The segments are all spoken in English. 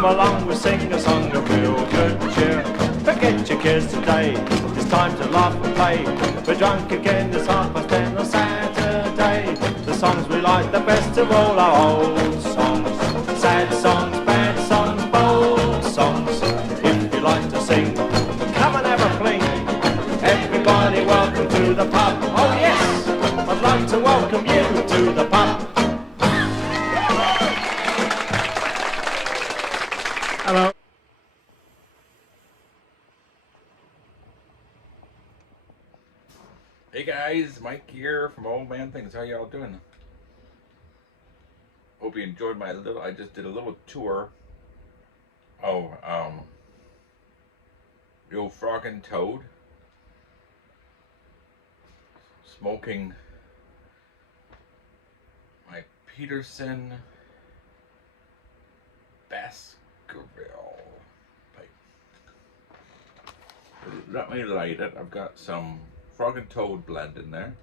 Come along, we'll sing a song of real good cheer. Forget your cares today, it's time to laugh and play. We're drunk again, it's 10:30 on Saturday. The songs we like the best of all are old songs. Sad songs, bad songs, bold songs. If you like to sing, come and have a fling. Everybody welcome to the pub. Oh yes, I'd like to welcome you to the pub. Hello. Hey guys, Mike here from Old Man Things. How y'all doing? Hope you enjoyed my I just did a little tour of the old Frog and Toad, smoking my Peterson Baskerville pipe. Let me light it. I've got some Frog and Toad blend in there.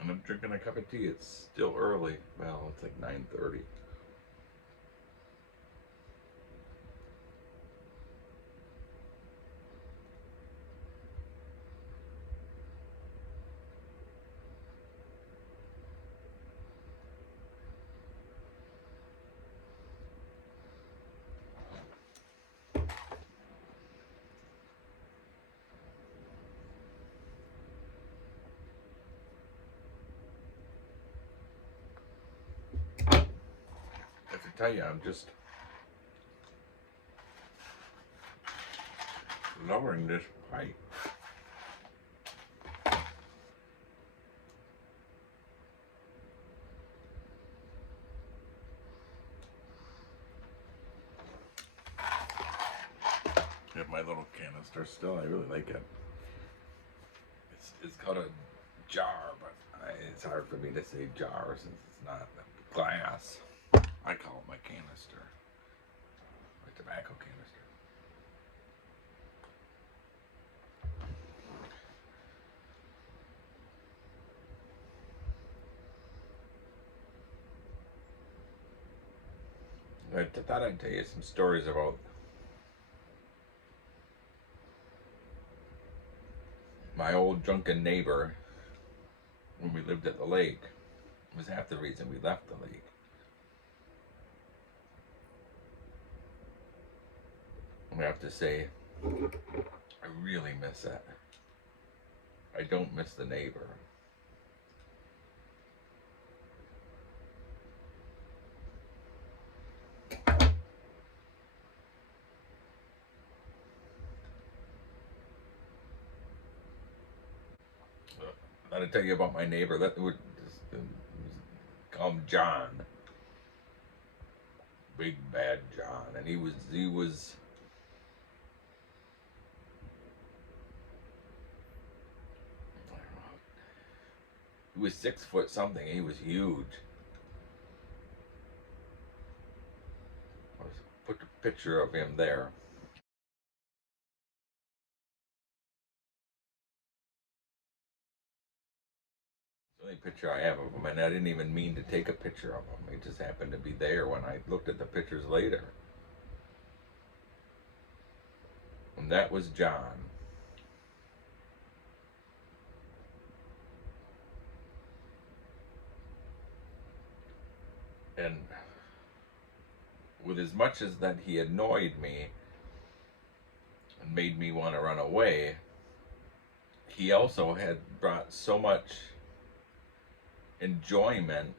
And I'm drinking a cup of tea. It's still early. Well, it's like 9:30. I have to tell you, I'm just lowering this pipe. I have my little canister still. I really like it. It's got a jar, but it's hard for me to say jar since it's not glass. I call it my canister, my tobacco canister. I thought I'd tell you some stories about my old drunken neighbor when we lived at the lake. It was half the reason we left the lake. I have to say, I really miss it. I don't miss the neighbor. I gotta tell you about my neighbor. That would call him John. Big bad John, and he was He was 6 foot something. He was huge. I'll put a picture of him there. It's the only picture I have of him, and I didn't even mean to take a picture of him. He just happened to be there when I looked at the pictures later. And that was John. And with as much as that he annoyed me and made me want to run away, he also had brought so much enjoyment,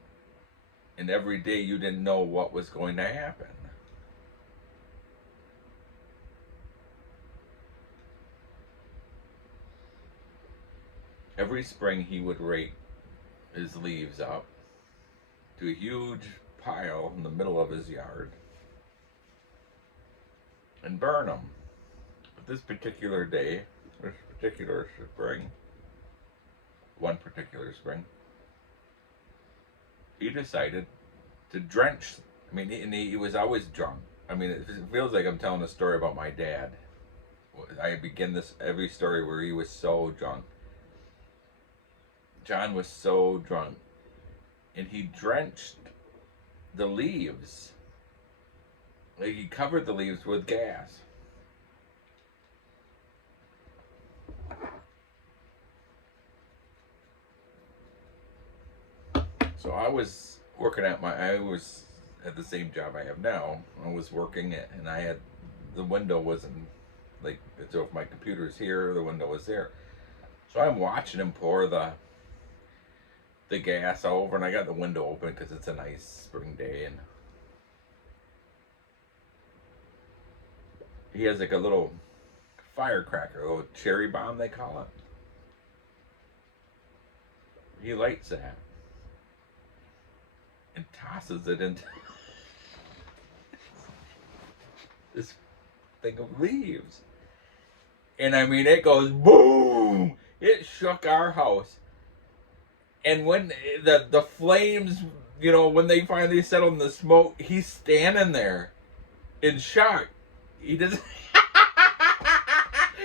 and every day you didn't know what was going to happen. Every spring he would rake his leaves up to a huge pile in the middle of his yard and burn them. But this particular day, this particular spring, one particular spring, he decided to drench. I mean, he was always drunk. I mean, it feels like I'm telling a story about my dad. I begin every story where he was so drunk. John was so drunk, and he drenched the leaves. Like, he covered the leaves with gas. So I was I was at the same job I have now. I was working it, and the window wasn't, like, so if my computer's here, the window was there. So I'm watching him pour the gas over, and I got the window open because it's a nice spring day, and he has like a little firecracker, a little cherry bomb they call it. He lights that and tosses it into this thing of leaves. And I mean, it goes boom! It shook our house. And when the flames, when they finally settled in the smoke, he's standing there in shock. He doesn't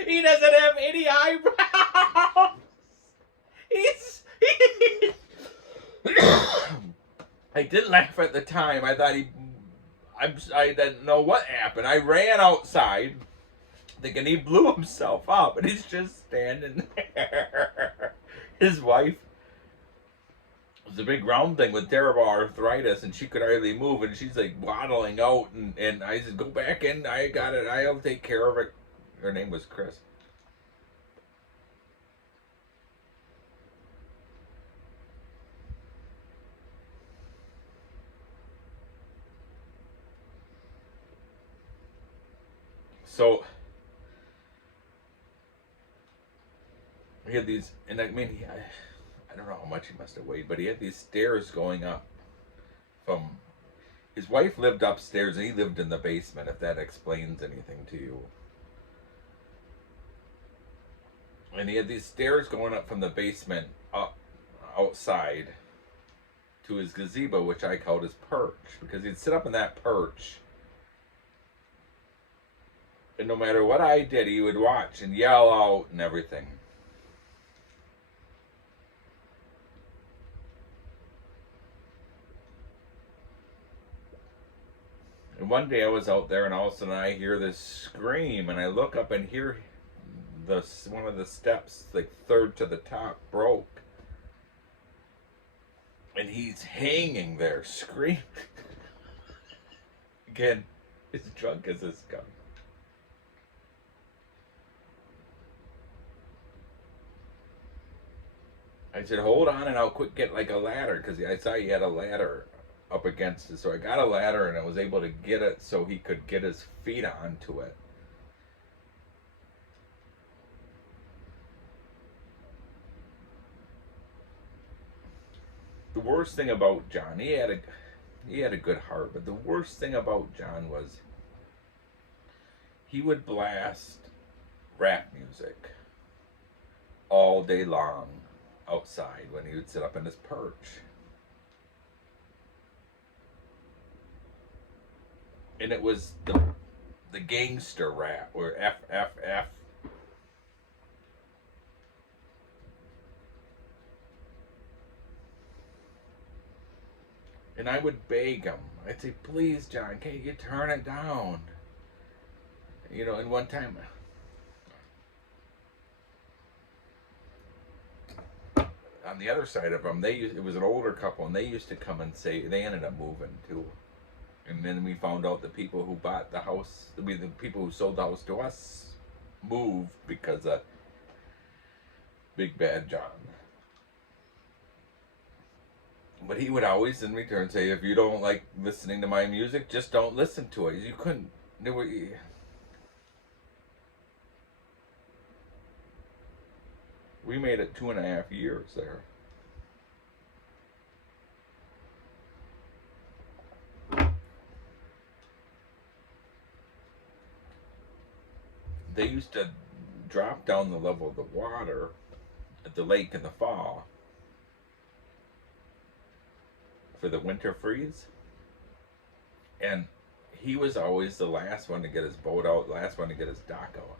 he doesn't have any eyebrows. I didn't laugh at the time. I thought I didn't know what happened. I ran outside thinking he blew himself up, and he's just standing there. His wife was a big round thing with terrible arthritis, and she could hardly move, and she's like waddling out, and I said, go back in, I got it, I'll take care of it. Her name was Chris. So he had these, and I mean, I don't know how much he must have weighed, but he had these stairs going up from. His wife lived upstairs, and he lived in the basement. If that explains anything to you. And he had these stairs going up from the basement up outside to his gazebo, which I called his perch, because he'd sit up in that perch. And no matter what I did, he would watch and yell out and everything. And one day I was out there, and all of a sudden I hear this scream, and I look up and hear one of the steps, like third to the top, broke. And he's hanging there, screaming. Again, as drunk as this guy. I said, hold on, and I'll quick get like a ladder, because I saw he had a ladder up against it. So I got a ladder, and I was able to get it so he could get his feet onto it. The worst thing about John, he had a good heart, but the worst thing about John was he would blast rap music all day long outside when he would sit up in his perch. And it was the gangster rap, or FFF. And I would beg him. I'd say, please, John, can't you turn it down? And one time, on the other side of them, it was an older couple, and they used to come and say, they ended up moving too. And then we found out the people who bought the house, the people who sold the house to us, moved because of Big Bad John. But he would always, in return, say, if you don't like listening to my music, just don't listen to it. You couldn't. We made it 2.5 years there. They used to drop down the level of the water at the lake in the fall for the winter freeze. And he was always the last one to get his boat out, last one to get his dock out.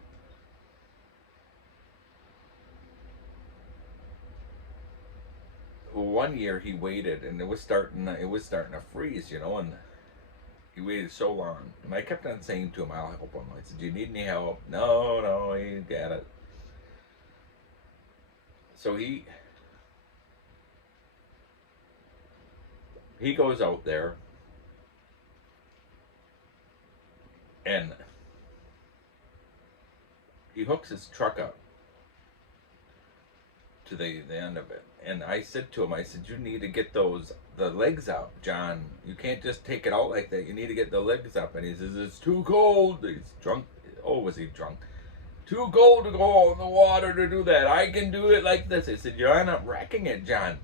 one year he waited, and it was starting to freeze, and he waited so long. And I kept on saying to him, I'll help him. I said, do you need any help? No, no, he got it. So he goes out there, and he hooks his truck up to the end of it. And I said to him, I said, you need to get the legs up, John. You can't just take it out like that. You need to get the legs up. And he says, it's too cold. He's drunk. Oh, was he drunk? Too cold to go out in the water to do that. I can do it like this. I said, you're not wrecking it, John.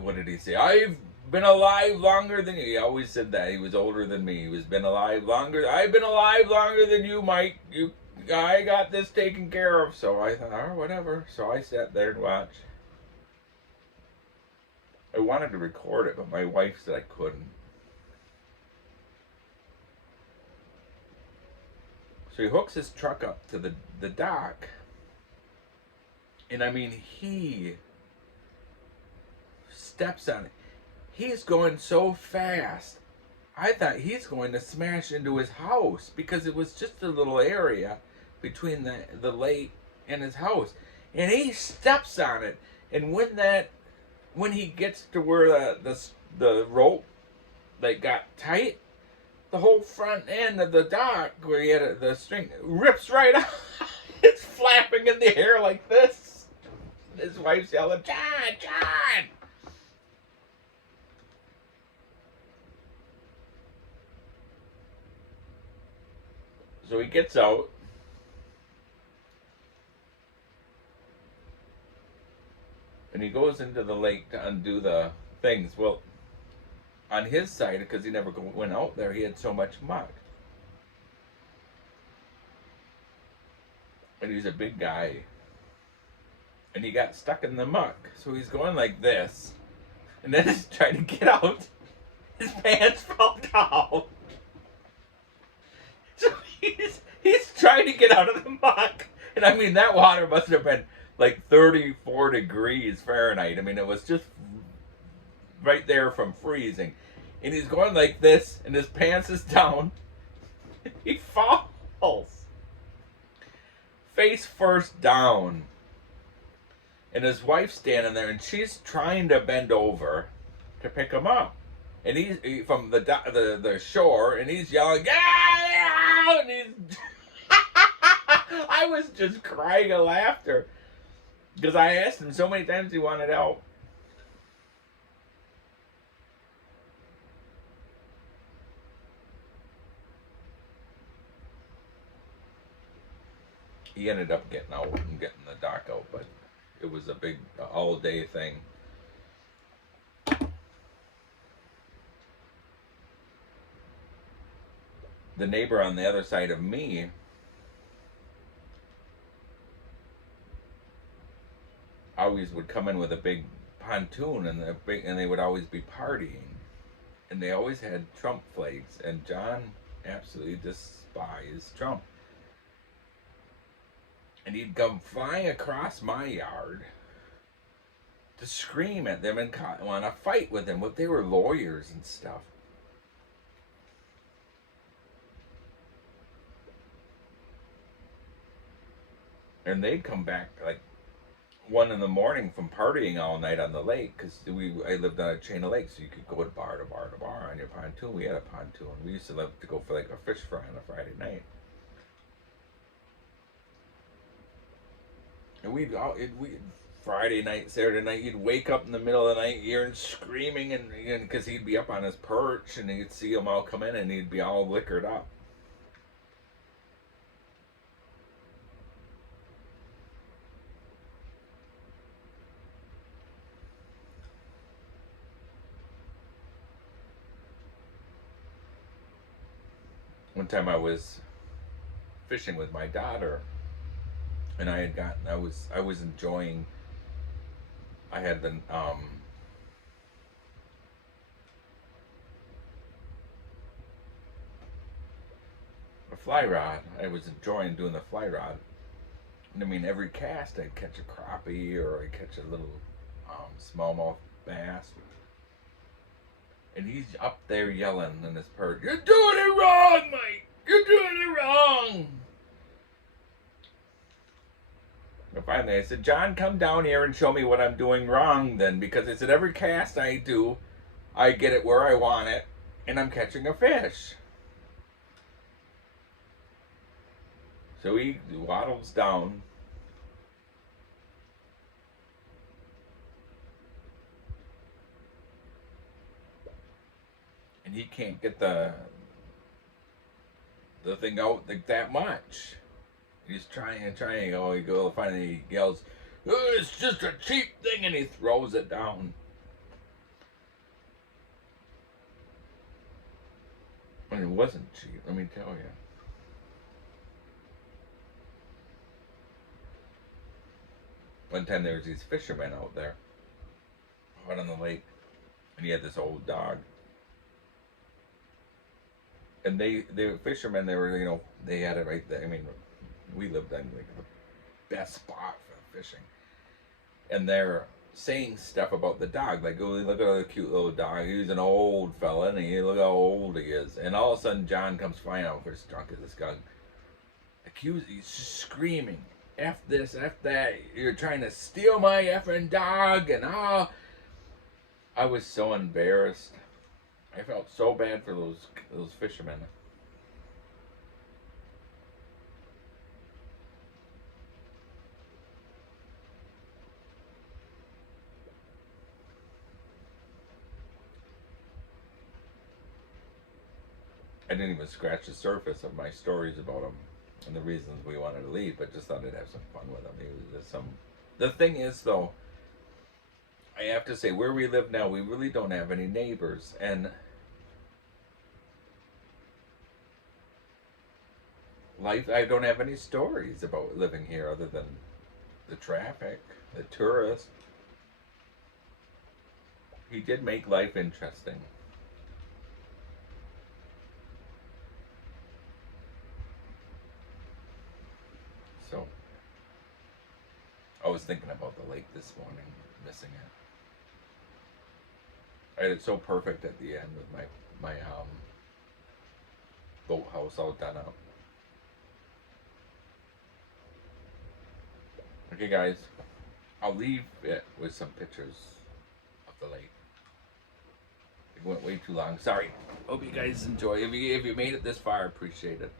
What did he say? I've been alive longer than you. He always said that. He was older than me. He was been alive longer. I've been alive longer than you, Mike. I got this taken care of. So I thought, oh, whatever. So I sat there and watched. I wanted to record it, but my wife said I couldn't. So he hooks his truck up to the dock. And I mean, he steps on it. He's going so fast. I thought he's going to smash into his house, because it was just a little area between the lake and his house. And he steps on it. And when he gets to where the rope like got tight, the whole front end of the dock where he had the string rips right out. It's flapping in the air like this. His wife's yelling, John, John! So he gets out. And he goes into the lake to undo the things. Well, on his side, because he never went out there, he had so much muck. And he's a big guy. And he got stuck in the muck. So he's going like this. And then he's trying to get out. His pants fell down. So he's trying to get out of the muck. And I mean, that water must have been like 34 degrees Fahrenheit. I mean, it was just right there from freezing. And he's going like this, and his pants is down. He falls. Face first down. And his wife's standing there, and she's trying to bend over to pick him up. And he's from the shore, and he's yelling, "Ah!" And he's I was just crying of laughter, because I asked him so many times he wanted help. He ended up getting out and getting the dock out, but it was a big all-day thing. The neighbor on the other side of me always would come in with a big pontoon, and they would always be partying, and they always had Trump flags, and John absolutely despised Trump. And he'd come flying across my yard to scream at them and want to fight with them. But they were lawyers and stuff. And they'd come back like 1 a.m. from partying all night on the lake, because I lived on a chain of lakes, so you could go to bar to bar to bar on your pontoon. We had a pontoon. We used to love to go for like a fish fry on a Friday night. And we Friday night, Saturday night, you'd wake up in the middle of the night hearing screaming, and because he'd be up on his perch, and he'd see them all come in, and he'd be all liquored up. One time I was fishing with my daughter, and I was enjoying. I had the a fly rod. I was enjoying doing the fly rod, I mean, every cast I'd catch a crappie or I'd catch a little smallmouth bass. And he's up there yelling in his perch, "You're doing it wrong, Mike! You're doing it wrong!" And finally I said, "John, come down here and show me what I'm doing wrong then." Because I said, every cast I do, I get it where I want it, and I'm catching a fish. So he waddles down. And he can't get the thing out like that much. He's trying and trying. Oh, he goes, finally he yells, "Oh, it's just a cheap thing," and he throws it down. And it wasn't cheap, let me tell you. One time there was these fishermen out there, out on the lake, and he had this old dog. And they were fishermen. They were, they had it right there. I mean, we lived in like the best spot for fishing, and they're saying stuff about the dog, like, "Oh, look at the cute little dog. He's an old fella, and look how old he is." And all of a sudden, John comes flying out for as drunk as this guy. He's just screaming, "F this, F that! You're trying to steal my effing dog!" And I was so embarrassed. I felt so bad for those fishermen. I didn't even scratch the surface of my stories about them and the reasons we wanted to leave, but just thought I'd have some fun with them. It was just some. The thing is, though, I have to say, where we live now, we really don't have any neighbors, and life. I don't have any stories about living here other than the traffic, the tourists. He did make life interesting. So, I was thinking about the lake this morning, missing it. I had it so perfect at the end with my boathouse all done up. Okay, guys, I'll leave it with some pictures of the lake. It went way too long. Sorry. Hope you guys enjoy. If you made it this far, I appreciate it.